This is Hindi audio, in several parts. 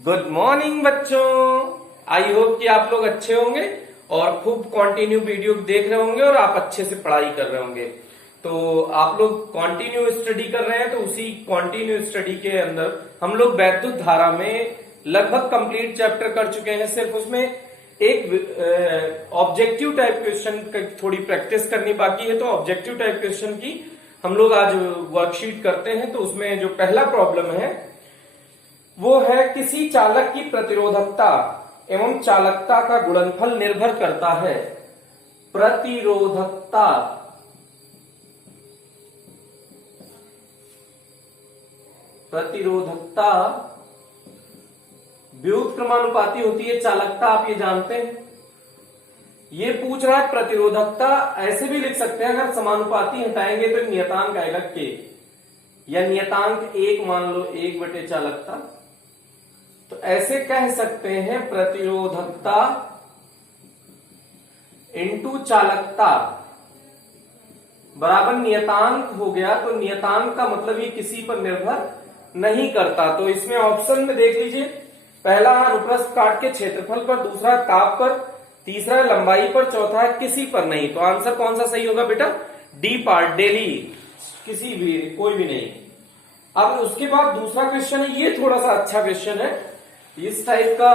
गुड मॉर्निंग बच्चों। आई होप कि आप लोग अच्छे होंगे और खूब कंटिन्यू वीडियो देख रहे होंगे और आप अच्छे से पढ़ाई कर रहे होंगे। तो आप लोग कंटिन्यू स्टडी कर रहे हैं, तो उसी कंटिन्यू स्टडी के अंदर हम लोग वैद्युत धारा में लगभग कंप्लीट चैप्टर कर चुके हैं। सिर्फ उसमें एक ऑब्जेक्टिव टाइप क्वेश्चन की थोड़ी प्रैक्टिस करनी बाकी है। तो ऑब्जेक्टिव टाइप क्वेश्चन की हम लोग आज वर्कशीट करते हैं। तो उसमें जो पहला प्रॉब्लम है वो है किसी चालक की प्रतिरोधकता एवं चालकता का गुणनफल निर्भर करता है। प्रतिरोधकता व्युत्क्रमानुपाती होती है, चालकता आप ये जानते हैं। ये पूछ रहा है प्रतिरोधकता, ऐसे भी लिख सकते हैं, अगर समानुपाती हटाएंगे तो नियतांक आएगा के, या नियतांक एक मान लो, एक बटे चालकता। तो ऐसे कह सकते हैं प्रतिरोधकता इंटू चालकता बराबर नियतांक हो गया। तो नियतांक का मतलब ये किसी पर निर्भर नहीं करता। तो इसमें ऑप्शन में देख लीजिए, पहला है अनुप्रस्थ काट के क्षेत्रफल पर, दूसरा ताप पर, तीसरा लंबाई पर, चौथा है किसी पर नहीं। तो आंसर कौन सा सही होगा बेटा? डी पार्ट, डेली, किसी भी, कोई भी नहीं। अब उसके बाद दूसरा क्वेश्चन है, ये थोड़ा सा अच्छा क्वेश्चन है। इस टाइप का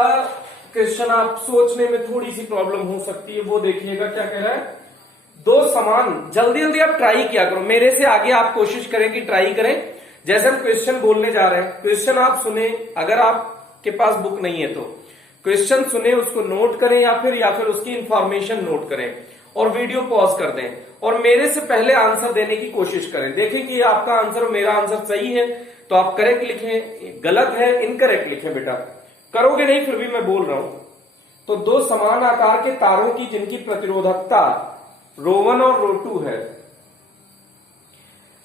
क्वेश्चन आप सोचने में थोड़ी सी प्रॉब्लम हो सकती है। वो देखिएगा क्या कह रहा है। दो समान, जल्दी जल्दी आप ट्राई किया करो, मेरे से आगे आप कोशिश करें कि ट्राई करें। जैसे हम क्वेश्चन बोलने जा रहे हैं, क्वेश्चन आप सुने, अगर आपके पास बुक नहीं है तो क्वेश्चन सुने, उसको नोट करें, या फिर उसकी इंफॉर्मेशन नोट करें और वीडियो पॉज कर दें और मेरे से पहले आंसर देने की कोशिश करें। देखें कि आपका आंसर और मेरा आंसर सही है तो आप करेक्ट लिखें, गलत है इनकरेक्ट लिखें। बेटा करोगे नहीं, फिर भी मैं बोल रहा हूं। तो दो समान आकार के तारों की जिनकी प्रतिरोधकता ρ1 और ρ2 है,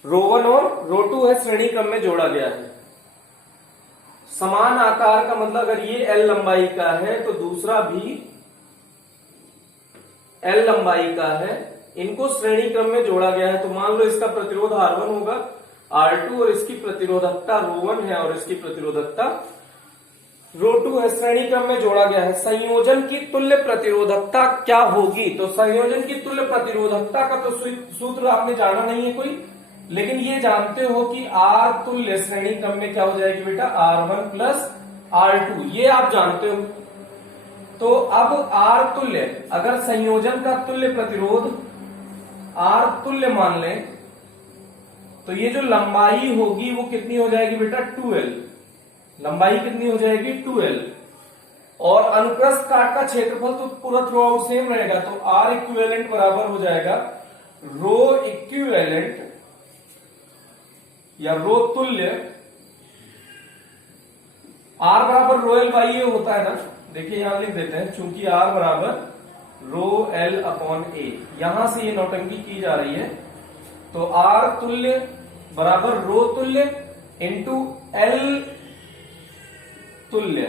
ρ1 और ρ2 है, श्रेणी क्रम में जोड़ा गया है। समान आकार का मतलब अगर ये L लंबाई का है तो दूसरा भी L लंबाई का है, इनको श्रेणी क्रम में जोड़ा गया है। तो मान लो इसका प्रतिरोध R1 होगा, R2 और इसकी प्रतिरोधकता ρ1 है और इसकी प्रतिरोधकता ρ2 है, श्रेणी क्रम में जोड़ा गया है। संयोजन की तुल्य प्रतिरोधकता क्या होगी? तो संयोजन की तुल्य प्रतिरोधकता का तो सूत्र आपने जाना नहीं है कोई, लेकिन ये जानते हो कि R तुल्य श्रेणी क्रम में क्या हो जाएगी बेटा? R1 प्लस R2, ये आप जानते हो। तो अब R तुल्य, अगर संयोजन का तुल्य प्रतिरोध R तुल्य मान लें तो ये जो लंबाई होगी वो कितनी हो जाएगी बेटा? 2L। लंबाई कितनी हो जाएगी? 2L। और अनुप्रस्थ काट का क्षेत्रफल तो पूरा थ्रू आउट सेम रहेगा। तो R इक्विवेलेंट बराबर हो जाएगा रो इक्विवेलेंट या रो तुल्य, R बराबर रो एल बाई ए होता है ना। देखिए यहां लिख देते हैं, चूंकि R बराबर रो एल अपॉन ए, यहां से ये नौटंकी की जा रही है। तो R तुल्य बराबर रो तुल्य इंटू एल तुल्य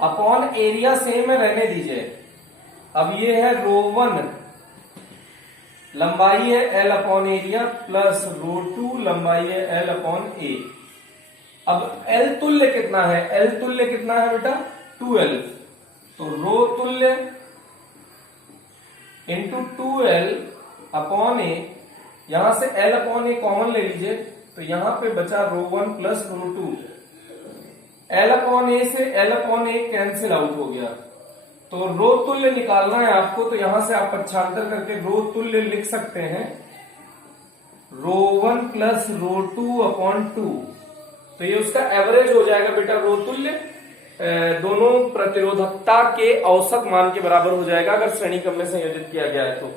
अपॉन एरिया सेम है, रहने दीजिए। अब ये है ρ1, लंबाई है L अपॉन एरिया, प्लस ρ2, लंबाई है L अपॉन ए। अब L तुल्य कितना है? L तुल्य कितना है बेटा? 2L। तो रो तुल्य इंटू 2L अपॉन ए, यहां से L अपॉन ए कॉमन ले लीजिए, तो यहां पे बचा ρ1 प्लस ρ2। L अपॉन ए से L अपॉन ए कैंसिल आउट हो गया। तो रो तुल्य निकालना है आपको, तो यहां से आप पक्षांतर करके रो तुल्य लिख सकते हैं ρ1 प्लस ρ2 अपॉन 2। तो ये उसका एवरेज हो जाएगा बेटा। रो तुल्य दोनों प्रतिरोधकता के औसत मान के बराबर हो जाएगा अगर श्रेणी क्रम में संयोजित किया गया है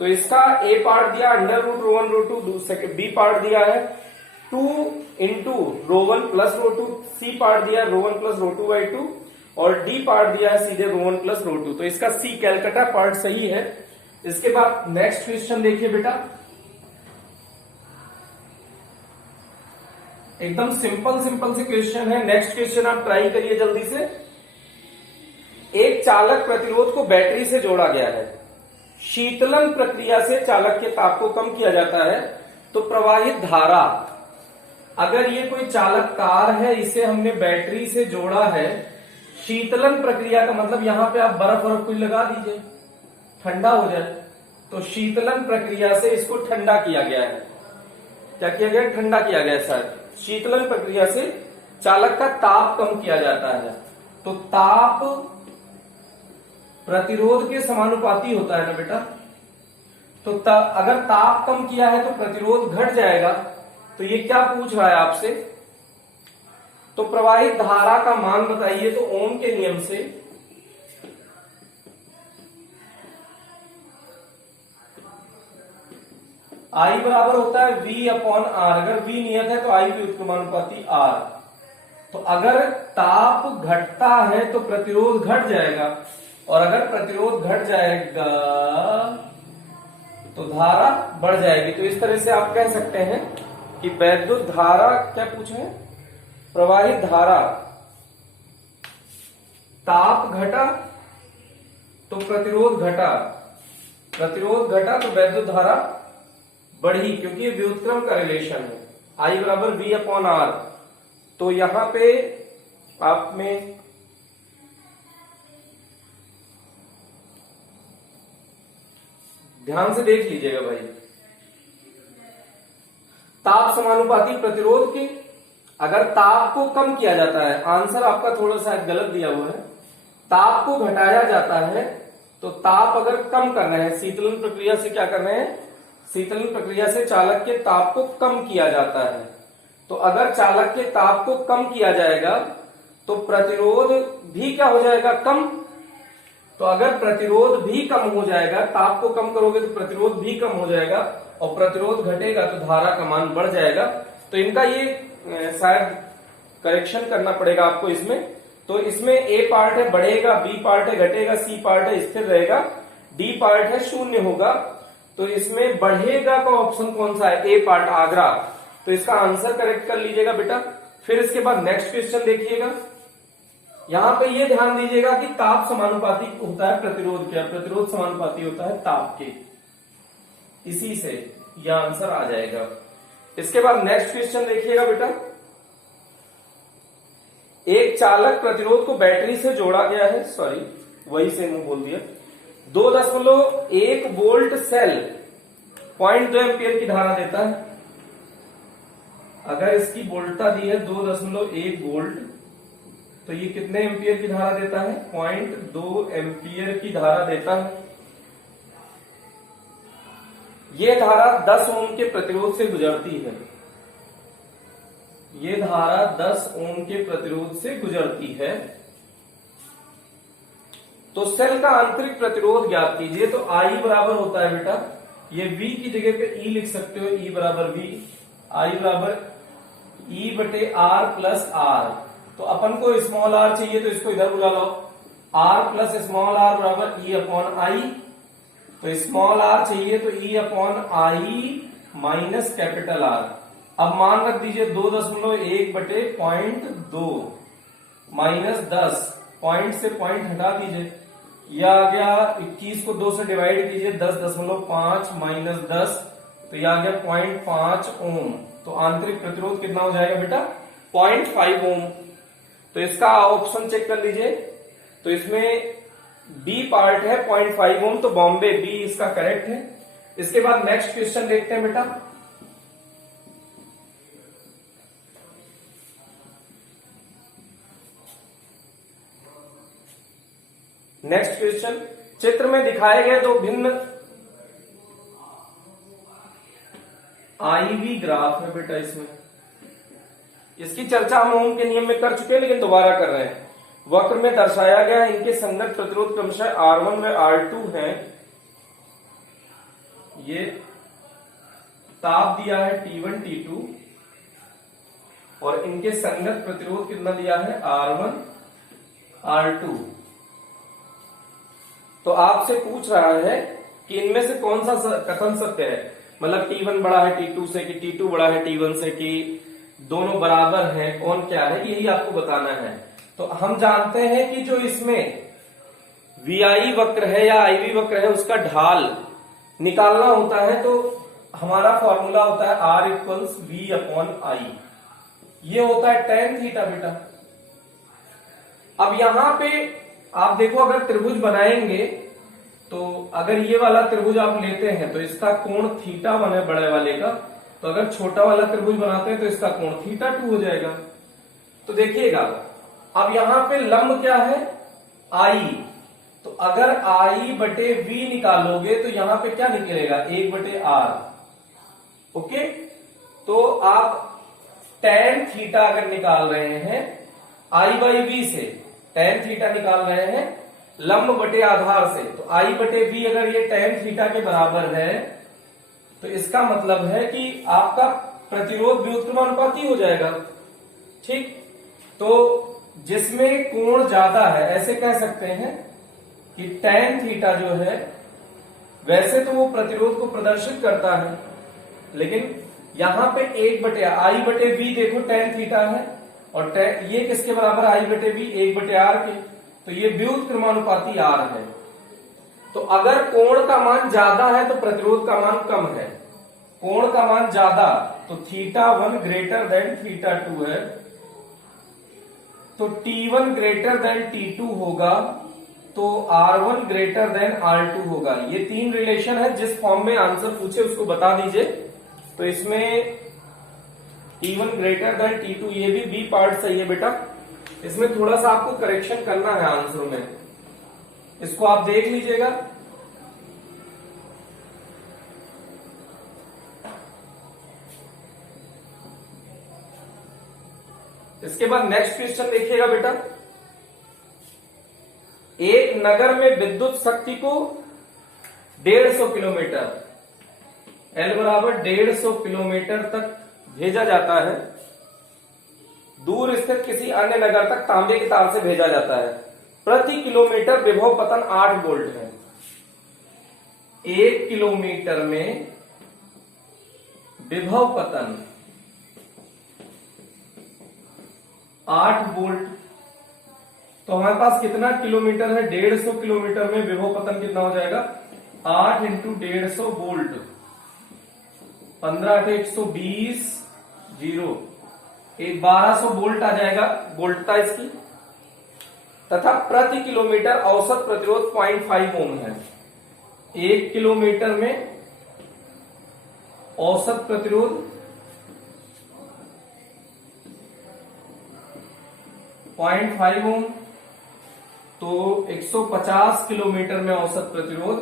तो इसका ए पार्ट दिया अंडर रूट ρ1 ρ2, दूसरे बी पार्ट दिया है 2 इंटू ρ1 प्लस ρ2, सी पार्ट दिया ρ1 प्लस ρ2 बाई 2 और डी पार्ट दिया है सीधे ρ1 प्लस ρ2। तो इसका सी कैलकाटा पार्ट सही है। इसके बाद नेक्स्ट क्वेश्चन देखिए बेटा, एकदम सिंपल से क्वेश्चन है। नेक्स्ट क्वेश्चन आप ट्राई करिए जल्दी से। एक चालक प्रतिरोध को बैटरी से जोड़ा गया है, शीतलन प्रक्रिया से चालक के ताप को कम किया जाता है, तो प्रवाहित धारा अगर ये कोई चालक कार है, इसे हमने बैटरी से जोड़ा है, शीतलन प्रक्रिया का मतलब यहां पे आप बर्फ और कुछ लगा दीजिए, ठंडा हो जाए, तो शीतलन प्रक्रिया से इसको ठंडा किया गया है। क्या किया गया? ठंडा किया गया शायद। शीतलन प्रक्रिया से चालक का ताप कम किया जाता है। तो ताप प्रतिरोध के समानुपाती होता है ना बेटा। तो अगर ताप कम किया है तो प्रतिरोध घट जाएगा। तो ये क्या पूछ रहा है आपसे? तो प्रवाहित धारा का मान बताइए। तो ओम के नियम से I बराबर होता है V अपॉन आर। अगर V नियत है तो I व्युत्क्रमानुपाती R। तो अगर ताप घटता है तो प्रतिरोध घट जाएगा, और अगर प्रतिरोध घट जाएगा तो धारा बढ़ जाएगी। तो इस तरह से आप कह सकते हैं कि वैद्युत धारा, क्या पूछे, प्रवाहित धारा, ताप घटा तो प्रतिरोध घटा, प्रतिरोध घटा तो वैद्युत धारा बढ़ी, क्योंकि ये व्युत्क्रम का रिलेशन है। I बराबर V अपॉन आर। तो यहां पे आप में ध्यान से देख लीजिएगा भाई, ताप समानुपाती प्रतिरोध के, अगर ताप को कम किया जाता है, आंसर आपका थोड़ा सा गलत दिया हुआ है, ताप को घटाया जाता है, तो ताप अगर कम कर रहे हैं, शीतलन प्रक्रिया से क्या कर रहे हैं, शीतलन प्रक्रिया से चालक के ताप को कम किया जाता है। तो अगर चालक के ताप को कम किया जाएगा तो प्रतिरोध भी क्या हो जाएगा? कम। तो अगर प्रतिरोध भी कम हो जाएगा, ताप को कम करोगे तो प्रतिरोध भी कम हो जाएगा, और प्रतिरोध घटेगा तो धारा का मान बढ़ जाएगा। तो इनका ये शायद करेक्शन करना पड़ेगा आपको इसमें। तो इसमें ए पार्ट है बढ़ेगा, बी पार्ट है घटेगा, सी पार्ट है स्थिर रहेगा, डी पार्ट है शून्य होगा। तो इसमें बढ़ेगा का ऑप्शन कौन सा है? ए पार्ट, आगरा। तो इसका आंसर करेक्ट कर लीजिएगा बेटा। फिर इसके बाद नेक्स्ट क्वेश्चन देखिएगा। यहां पे ये ध्यान दीजिएगा कि ताप समानुपाती होता है प्रतिरोध के, प्रतिरोध समानुपाती होता है ताप के, इसी से यह आंसर आ जाएगा। इसके बाद नेक्स्ट क्वेश्चन देखिएगा बेटा। एक चालक प्रतिरोध को बैटरी से जोड़ा गया है, सॉरी वही से मुंह बोल दिया। 2.1 वोल्ट सेल 0.2 एम्पियर की धारा देता है। अगर इसकी वोल्टता दी है 2.1 वोल्ट, तो ये कितने एम्पियर की धारा देता है? 0.2 एम्पियर की धारा देता है। ये धारा 10 ओम के प्रतिरोध से गुजरती है। ये धारा 10 ओम के प्रतिरोध से गुजरती है। तो सेल का आंतरिक प्रतिरोध ज्ञात कीजिए। तो I बराबर होता है बेटा, ये V की जगह पे E लिख सकते हो, E बराबर V, I बराबर E बटे R प्लस R। तो अपन को स्मॉल r चाहिए तो इसको इधर बुला लो, R प्लस स्मॉल r बराबर E अपॉन I। तो स्मॉल r चाहिए तो E upon I minus capital R। अब मान रख दीजिए 2.1 बटे 0.2 माइनस 10, पॉइंट से पॉइंट हटा दीजिए, यह आ गया 21 को 2 से डिवाइड कीजिए, 10.5 माइनस 10, तो यह आ गया 0.5 ओम। तो आंतरिक प्रतिरोध कितना हो जाएगा बेटा? 0.5 ओम। तो इसका ऑप्शन चेक कर लीजिए। तो इसमें बी पार्ट है 0.5 ओम, तो बॉम्बे बी इसका करेक्ट है। इसके बाद नेक्स्ट क्वेश्चन देखते हैं बेटा। नेक्स्ट क्वेश्चन, चित्र में दिखाए गए दो भिन्न IV ग्राफ है बेटा। इसमें इसकी चर्चा हम ओम के नियम में कर चुके हैं, लेकिन दोबारा कर रहे हैं। वक्र में दर्शाया गया इनके संगत प्रतिरोध क्रमशः R1 व R2 है। ये ताप दिया है T1 T2, और इनके संगत प्रतिरोध कितना दिया है? R1 R2। तो आपसे पूछ रहा है कि इनमें से कौन सा कथन सत्य है, मतलब T1 बड़ा है T2 से, कि T2 बड़ा है T1 से, कि दोनों बराबर हैं, कौन क्या है, यही आपको बताना है। तो हम जानते हैं कि जो इसमें VI वक्र है या IV वक्र है, उसका ढाल निकालना होता है। तो हमारा फॉर्मूला होता है R equals V upon I। ये होता है tan थीटा बेटा। अब यहां पे आप देखो, अगर त्रिभुज बनाएंगे तो अगर ये वाला त्रिभुज आप लेते हैं तो इसका कोण थीटा बने बड़े वाले का, तो अगर छोटा वाला त्रिभुज बनाते हैं तो इसका कोण थीटा 2 हो जाएगा। तो देखिएगा, अब यहां पे लंब क्या है, आई, तो अगर आई बटे वी निकालोगे तो यहां पे क्या निकलेगा, 1 बटे आर। ओके, तो आप tan थीटा अगर निकाल रहे हैं आई बाई वी से, tan थीटा निकाल रहे हैं लंब बटे आधार से, तो आई बटे वी अगर ये tan थीटा के बराबर है तो इसका मतलब है कि आपका प्रतिरोध व्युत्क्रमानुपाती हो जाएगा। ठीक, तो जिसमें कोण ज्यादा है, ऐसे कह सकते हैं कि tan थीटा जो है वैसे तो वो प्रतिरोध को प्रदर्शित करता है, लेकिन यहां पे 1 बटे आई बटे वी देखो tan थीटा है, और ये किसके बराबर, आई बटे वी 1 बटे आर के, तो ये व्युत्क्रमानुपाती आर है। तो अगर कोण का मान ज्यादा है तो प्रतिरोध का मान कम है, कोण का मान ज्यादा तो थीटा 1 ग्रेटर देन थीटा 2 है, तो T1 ग्रेटर देन T2 होगा, तो R1 ग्रेटर देन R2 होगा। ये 3 रिलेशन है, जिस फॉर्म में आंसर पूछे उसको बता दीजिए। तो इसमें T1 ग्रेटर देन T2, ये भी बी पार्ट सही है बेटा, इसमें थोड़ा सा आपको करेक्शन करना है आंसर में, इसको आप देख लीजिएगा। इसके बाद नेक्स्ट क्वेश्चन देखिएगा बेटा, एक नगर में विद्युत शक्ति को 150 किलोमीटर, L बराबर 150 किलोमीटर तक भेजा जाता है, दूर स्थित किसी अन्य नगर तक तांबे की तार से भेजा जाता है, प्रति किलोमीटर विभव पतन 8 वोल्ट है। 1 किलोमीटर में विभव पतन 8 वोल्ट, तो हमारे पास कितना किलोमीटर है, 150 किलोमीटर में विभव पतन कितना हो जाएगा, 8 इंटू 150 वोल्ट, 15 के 120, 1200 वोल्ट आ जाएगा वोल्टता इसकी, तथा प्रति किलोमीटर औसत प्रतिरोध 0.5 ओम है। 1 किलोमीटर में औसत प्रतिरोध 0.5 ओम, तो 150 किलोमीटर में औसत प्रतिरोध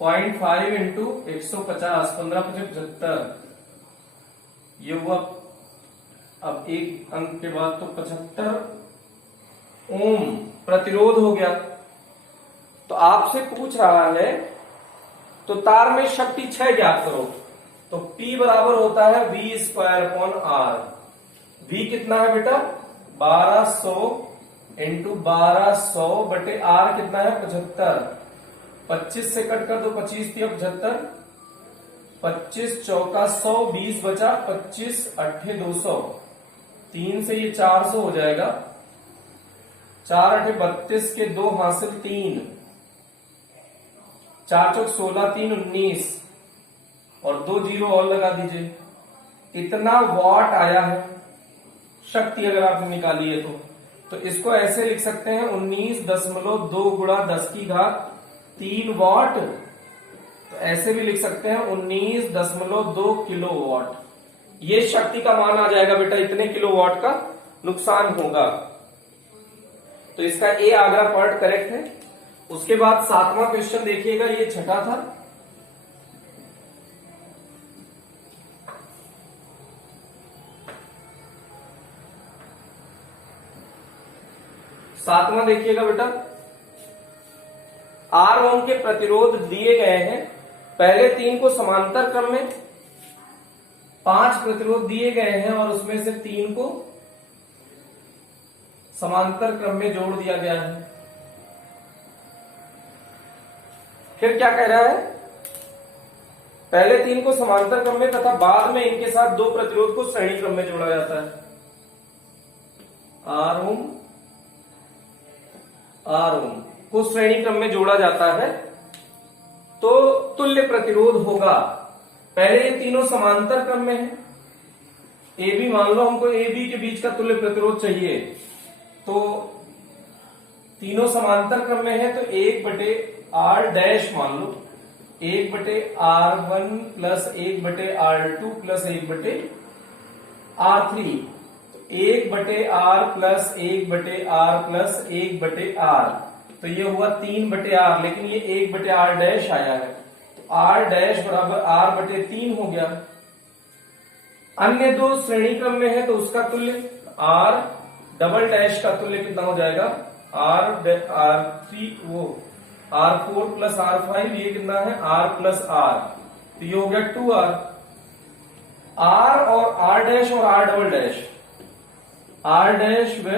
0.5 इंटू 150, 15×5 = 75, ये हुआ। अब एक अंक के बाद तो 75 ओम प्रतिरोध हो गया। तो आपसे पूछ रहा है तो तार में शक्ति 6 ज्ञात करो, तो P बराबर होता है V²/R। V कितना है बेटा, 1200 इंटू 1200 बटे R कितना है, 75। 25 से कट कर दो, 25 × 75, 25 चौका 100, 20 बचा, 25 8 200, 3 से ये 400 हो जाएगा, 4 8 32 के 2 हासिल 3, 4 चौक 16, 3 19, और 2 जीरो और लगा दीजिए, इतना वॉट आया है शक्ति अगर आपने निकाली है तो इसको ऐसे लिख सकते हैं 19.2 गुणा 10⁻³ वॉट, तो ऐसे भी लिख सकते हैं 19.2 किलोवाट। ये शक्ति का मान आ जाएगा बेटा, इतने किलोवाट का नुकसान होगा। तो इसका ए आगरा पार्ट करेक्ट है। उसके बाद 7वां क्वेश्चन देखिएगा, ये छठा था। सातवां देखिएगा बेटा, R ओम के प्रतिरोध दिए गए हैं, पहले 3 को समांतर क्रम में, 5 प्रतिरोध दिए गए हैं और उसमें से 3 को समांतर क्रम में जोड़ दिया गया है। फिर क्या कह रहा है, पहले 3 को समांतर क्रम में तथा बाद में इनके साथ 2 प्रतिरोध को श्रेणी क्रम में जोड़ा जाता है। R ओम को श्रेणी क्रम में जोड़ा जाता है तो तुल्य प्रतिरोध होगा। पहले ये तीनों समांतर क्रम में है ए बी मान लो, हमको ए बी के बीच का तुल्य प्रतिरोध चाहिए, तो तीनों समांतर क्रम में है, तो 1/r डैश मान लो, 1/r1 plus 1/r2 plus 1/r3, 1/r plus 1/r plus 1/r, तो ये हुआ 3/r, लेकिन ये 1/r डैश आया है, तो r डैश बराबर r/3 हो गया। अन्य दो श्रेणी क्रम में है तो उसका तुल्य r डबल डैश का तुल्य कितना हो जाएगा, r3 वो r4 प्लस r5, ये कितना है r प्लस r, तो ये हो गया 2r। r और r डैश और r double dash, r dash व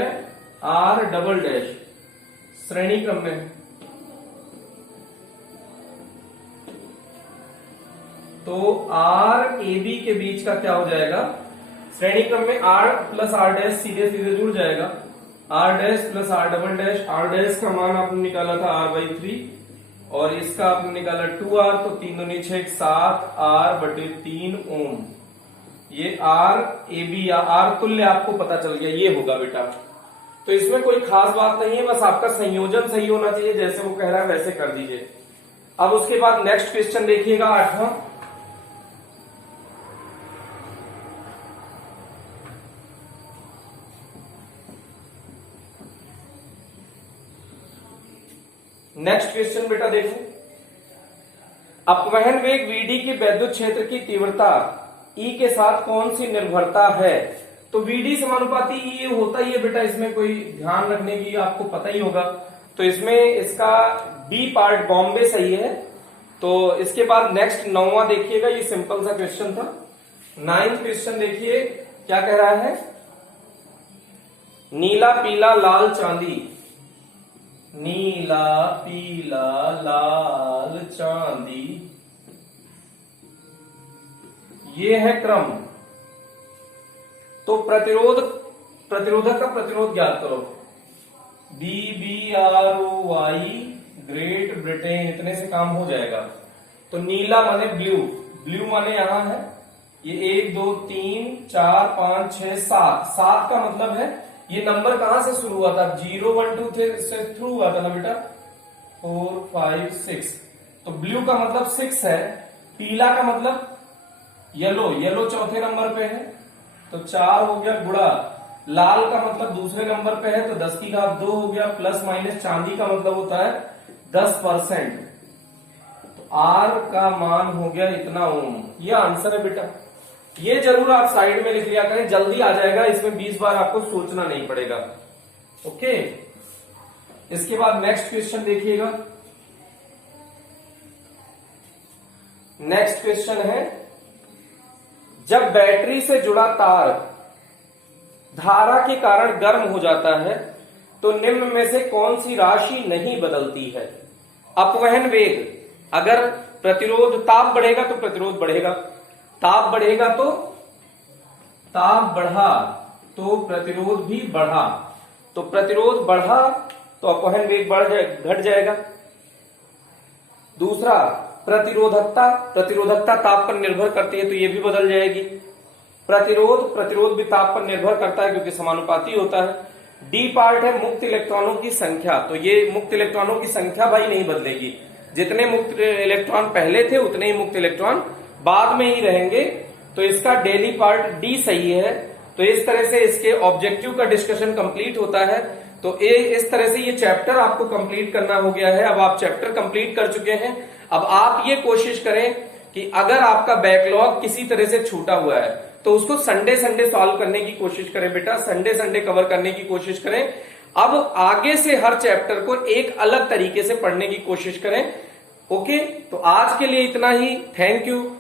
r डबल डैश श्रेणी क्रम में, तो r ए बी के बीच का क्या हो जाएगा, श्रेणी क्रम में r प्लस r डैश सीधे सीधे जुड़ जाएगा, r dash plus r double dash, r dash का मान आपने निकाला था r/3 और इसका आपने निकाला 2r, तो 3 दूनी 6 7r/3 ओम। ये r ए बी या r तुल्य आपको पता चल गया, ये होगा बेटा। तो इसमें कोई खास बात नहीं है, बस आपका संयोजन सही होना चाहिए, जैसे वो कह रहा है वैसे कर दीजिए। अब उसके बाद नेक्स्ट क्वेश्चन देखिएगा 8वां। नेक्स्ट क्वेश्चन बेटा देखो, अपवहन वेग Vd की वैद्युत क्षेत्र की तीव्रता E के साथ कौन सी निर्भरता है। तो Vd समानुपाती E होता ही है बेटा, इसमें कोई ध्यान रखने की आपको पता ही होगा। तो इसमें इसका बी पार्ट बॉम्बे सही है। तो इसके बाद नेक्स्ट 9वां देखिएगा, ये सिंपल सा क्वेश्चन था। 9th क्वेश्चन देखिए क्या कह रहा है, नीला पीला लाल चांदी, नीला पीला लाल चांदी, ये है क्रम। तो प्रतिरोधक का प्रतिरोध ज्ञात करो, BBROY ग्रेट ब्रिटेन, इतने से काम हो जाएगा। तो नीला माने ब्लू, ब्लू माने यहां है, ये 1 2 3 4 5 6 7, 7 का मतलब है ये नंबर कहां से शुरू हुआ था, 0 1 2 3 से थ्रू हुआ था ना बेटा, 4 5 6। तो ब्लू का मतलब 6 है, पीला का मतलब येलो, येलो चौथे नंबर पे है, तो 4 हो गया गुणा, लाल का मतलब दूसरे नंबर पे है, तो 10 की घात 2 हो गया, प्लस माइनस चांदी का मतलब होता है 10%, तो R का मान हो गया इतना ओम। ये आंसर है बेटा, ये जरूर आप साइड में लिख लिया करें, जल्दी आ जाएगा, इसमें 20 बार आपको सोचना नहीं पड़ेगा। ओके, इसके बाद नेक्स्ट क्वेश्चन देखिएगा। नेक्स्ट क्वेश्चन है, जब बैटरी से जुड़ा तार धारा के कारण गर्म हो जाता है तो निम्न में से कौन सी राशि नहीं बदलती है। अपवहन वेग, अगर प्रतिरोध ताप बढ़ेगा तो प्रतिरोध बढ़ेगा, ताप बढ़ेगा तो ताप बढ़ा तो प्रतिरोध भी बढ़ा, तो प्रतिरोध बढ़ा तो अपवहन वेग घट जाएगा। दूसरा, प्रतिरोधकता ताप पर निर्भर करती है, तो ये भी बदल जाएगी। प्रतिरोध भी ताप पर निर्भर करता है क्योंकि समानुपाती होता है। डी पार्ट है मुक्त इलेक्ट्रॉनों की संख्या, तो ये मुक्त इलेक्ट्रॉनों की संख्या भाई नहीं बदलेगी, जितने मुक्त इलेक्ट्रॉन पहले थे उतने ही मुक्त इलेक्ट्रॉन बाद में ही रहेंगे। तो इसका डेली पार्ट डी सही है। तो इस तरह से इसके ऑब्जेक्टिव का डिस्कशन कंप्लीट होता है। तो इस तरह से ये चैप्टर आपको कंप्लीट करना हो गया है। अब आप चैप्टर कंप्लीट कर चुके हैं। अब आप ये कोशिश करें कि अगर आपका बैकलॉग किसी तरह से छूटा हुआ है तो उसको संडे सॉल्व करने की कोशिश करें बेटा, संडे कवर करने की कोशिश करें। अब आगे से हर चैप्टर को एक अलग तरीके से पढ़ने की कोशिश करें। ओके, तो आज के लिए इतना ही। Thank you.